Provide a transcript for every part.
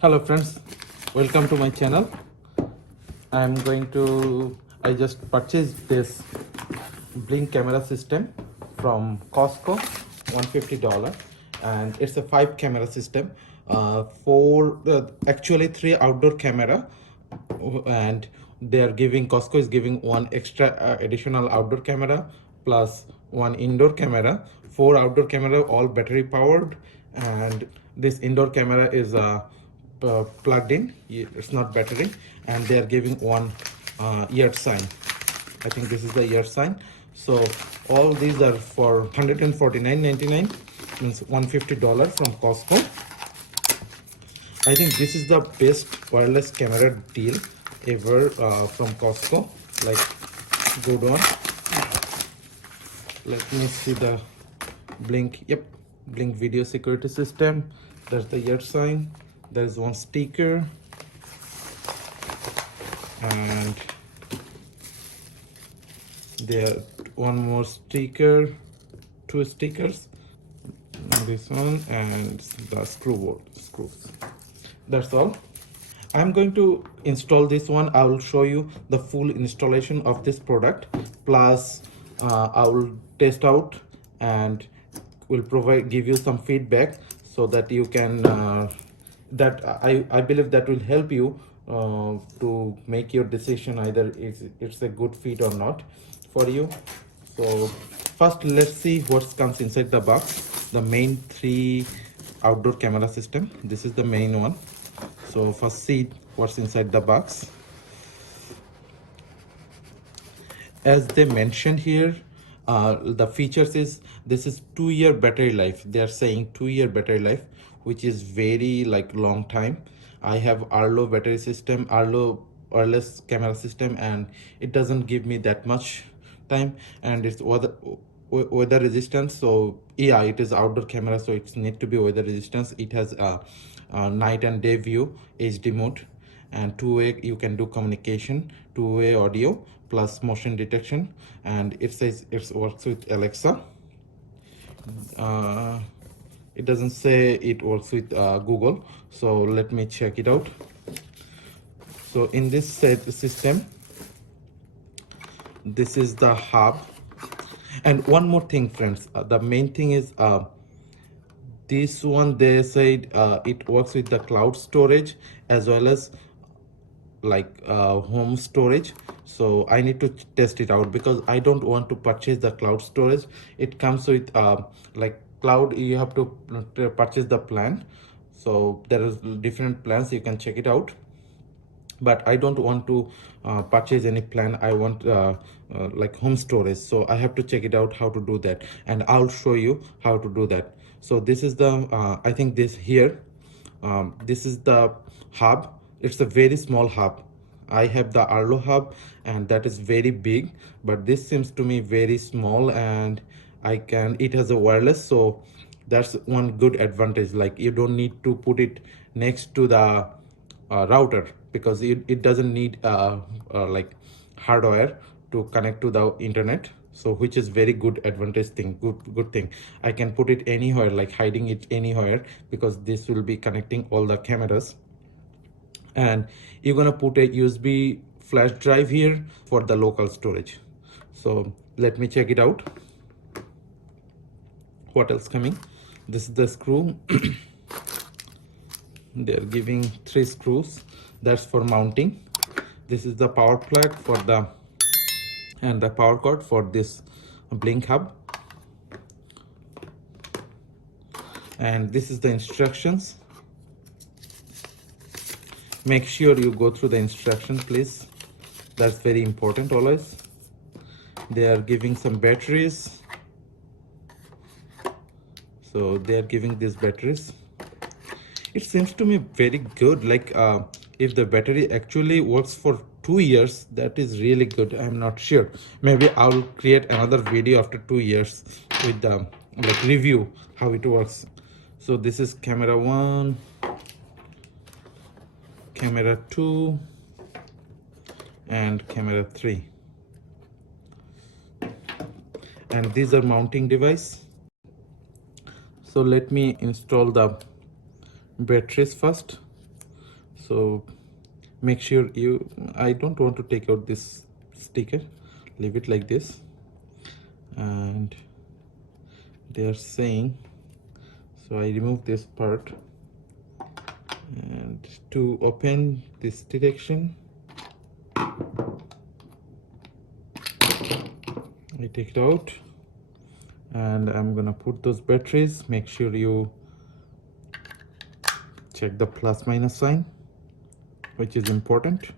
Hello friends, welcome to my channel. I just purchased this blink camera system from Costco, $150, and it's a 5 camera system, actually 3 outdoor camera, and Costco is giving one extra additional outdoor camera plus one indoor camera, 4 outdoor camera, all battery powered, and this indoor camera is plugged in, it's not battery, and they are giving one ear sign. I think this is the ear sign. So all these are for $149.99, means $150 from Costco. I think this is the best wireless camera deal ever from Costco. Like, good one. Let me see the Blink. Yep, Blink video security system. There's the ear sign. There's one sticker, and there one more sticker, 2 stickers. This one and the screws. That's all. I'm going to install this one. I will show you the full installation of this product, plus I will test out and will give you some feedback, so that you can I believe that will help you to make your decision, either it's a good fit or not for you. So first, let's see what comes inside the box. The main 3 outdoor camera system, this is the main one. So first, see what's inside the box. As they mentioned here, the features is, this is 2-year battery life. They are saying 2-year battery life, which is very like long time. I have Arlo battery system, Arlo wireless camera system, and it doesn't give me that much time, and it's weather resistant. So yeah, it is outdoor camera, so it's need to be weather resistant. It has a night and day view, HD mode, and 2-way you can do communication, 2-way audio plus motion detection, and it says it works with Alexa. It doesn't say it works with Google, so let me check it out. So in this system, this is the hub. And one more thing, friends, the main thing is this one, they said it works with the cloud storage as well as like home storage. So I need to test it out, because I don't want to purchase the cloud storage. It comes with like cloud, you have to purchase the plan. So there is different plans, you can check it out, but I don't want to purchase any plan. I want like home storage, so I have to check it out how to do that, and I'll show you how to do that. So this is the I think this here, this is the hub. It's a very small hub. I have the Arlo hub, and that is very big, but this seems to me very small, and it has a wireless, so that's one good advantage. Like, you don't need to put it next to the router, because it doesn't need like hardware to connect to the internet. So which is very good advantage thing, good thing. I can put it anywhere, like hiding it anywhere, because this will be connecting all the cameras. And you're gonna put a USB flash drive here for the local storage. So let me check it out. What else coming? This is the screw. They're giving 3 screws, that's for mounting. This is the power plug for and the power cord for this blink hub, and this is the instructions. Make sure you go through the instructions, please. That's very important always. They are giving some batteries, so they are giving these batteries. It seems to me very good. Like, if the battery actually works for 2 years, that is really good. I'm not sure, maybe I'll create another video after 2 years with the like review how it works. So this is camera 1, camera 2, and camera 3, and these are mounting device. So let me install the batteries first. So make sure you, I don't want to take out this sticker, leave it like this. And they are saying, so I remove this part, and to open this direction I take it out, and I'm gonna put those batteries. Make sure you check the plus minus sign, which is important.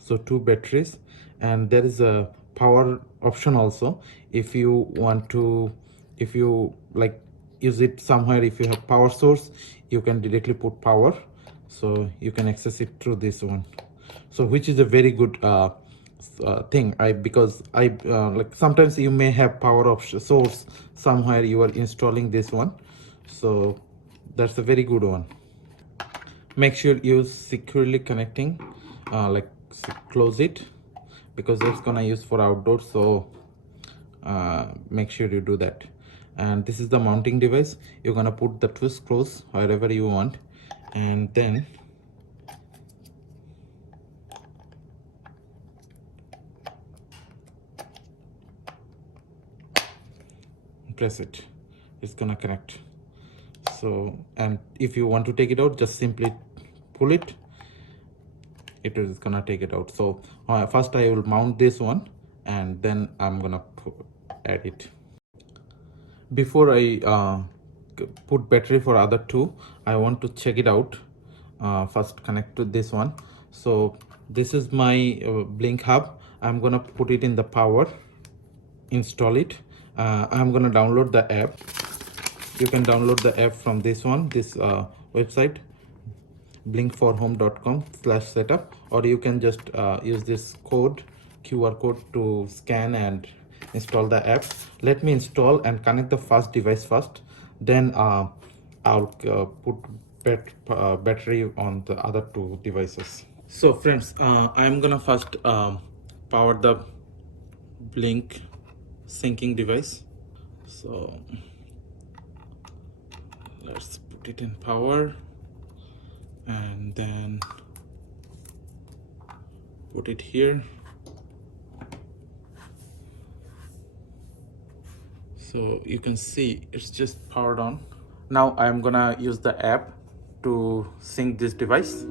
So 2 batteries, and there is a power option also. If you want to, if you like use it somewhere, if you have power source, you can directly put power, so you can access it through this one. So which is a very good thing. Because I like sometimes you may have power option source somewhere you are installing this one, so that's a very good one. Make sure you securely connecting, like close it, because it's gonna use for outdoors, so make sure you do that. And this is the mounting device. You're gonna put the twist screws wherever you want, and then press it. It's gonna connect. So, and if you want to take it out, just simply pull it. It is gonna take it out. So first I will mount this one, and then I'm gonna add it. Before I put battery for other two, I want to check it out. First connect to this one. So this is my blink hub. I'm gonna put it in the power, install it. I'm gonna download the app. You can download the app from this one, this website, blinkforhome.com/setup, or you can just use this code, QR code, to scan and install the app. Let me install and connect the first device first, then I'll put battery on the other two devices. So friends, I'm gonna first power the blink syncing device. So let's put it in power, and then put it here. So you can see it's just powered on. Now I'm gonna use the app to sync this device.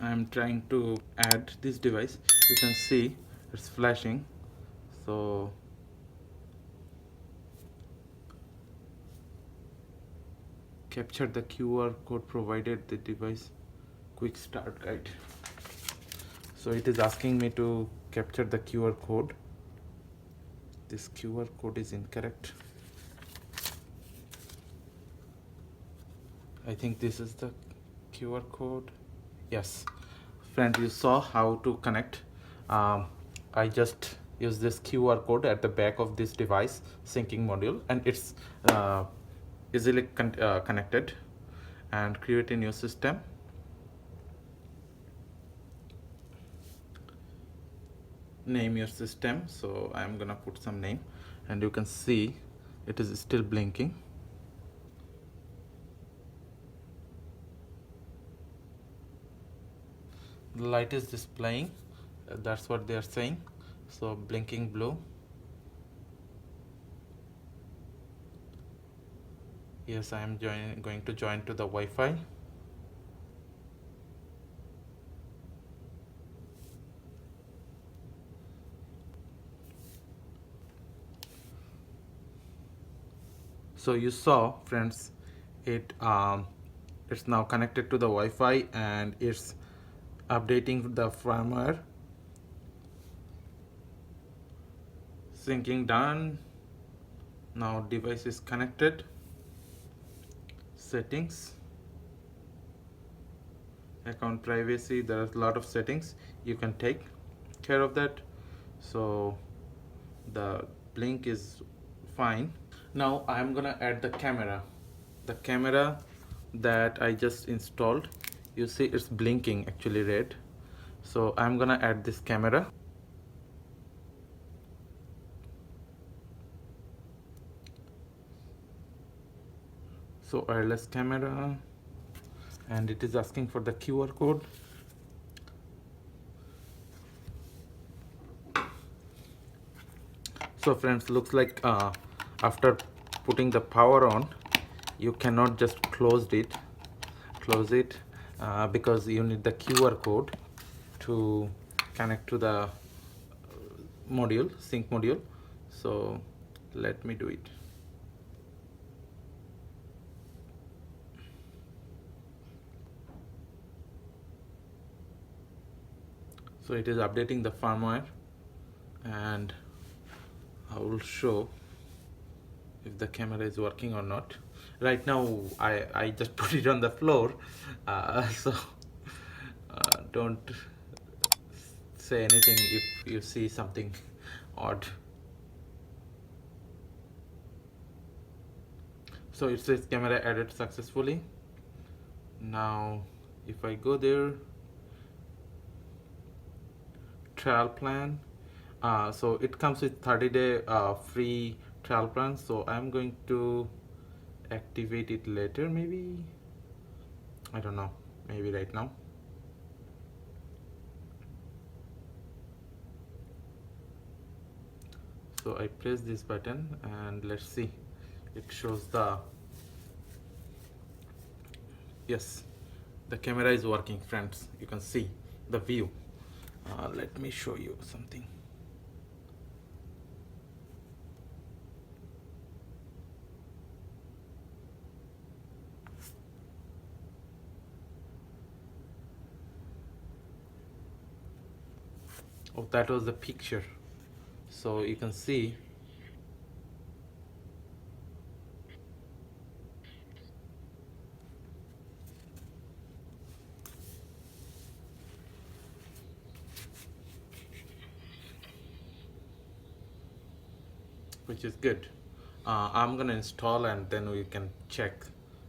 I'm trying to add this device. You can see it's flashing. So capture the QR code provided the device quick start guide. So it is asking me to capture the QR code. This QR code is incorrect. I think this is the QR code. Yes, friend, you saw how to connect. I just use this QR code at the back of this device syncing module, and it's easily connected. And create a new system. Name your system. So I'm gonna put some name, and you can see it is still blinking. The light is displaying, that's what they are saying. So blinking blue. Yes, I am going to join to the Wi-Fi. So you saw, friends, it's now connected to the Wi-Fi, and it's updating the firmware. Syncing done. Now device is connected. Settings, account privacy, there are a lot of settings, you can take care of that. So the blink is fine. Now I'm gonna add the camera that I just installed. You see it's blinking actually red. So I'm gonna add this camera. So wireless camera, and it is asking for the QR code. So friends, looks like after putting the power on, you cannot just close it because you need the QR code to connect to the module, sync module. So let me do it. So it is updating the firmware, and I will show if the camera is working or not. Right now I just put it on the floor, so don't say anything if you see something odd. So it says camera added successfully. Now if I go there, trial plan, so it comes with 30-day free trial plan. So I'm going to activate it later, maybe, I don't know, maybe right now. So I press this button and let's see, it shows the, yes, the camera is working friends. You can see the view. Let me show you something. Oh, that was the picture. So you can see which is good. I'm gonna install and then we can check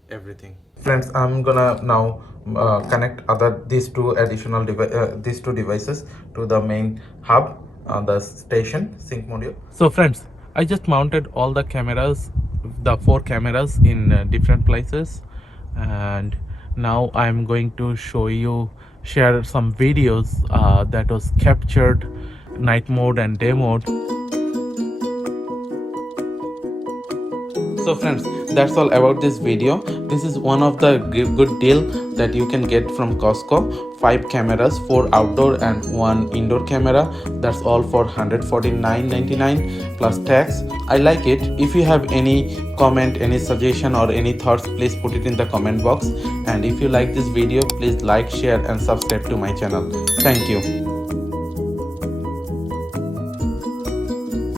everything. Friends, I'm gonna now connect these two additional these two devices to the main hub on the station sync module. So friends, I just mounted all the cameras, the 4 cameras in different places, and now I'm going to share some videos that was captured night mode and day mode. So friends, that's all about this video. This is one of the good deal that you can get from Costco. 5 cameras, 4 outdoor and 1 indoor camera. That's all for $149.99 plus tax. I like it. If you have any comment, any suggestion or any thoughts, please put it in the comment box. And if you like this video, please like, share and subscribe to my channel. Thank you.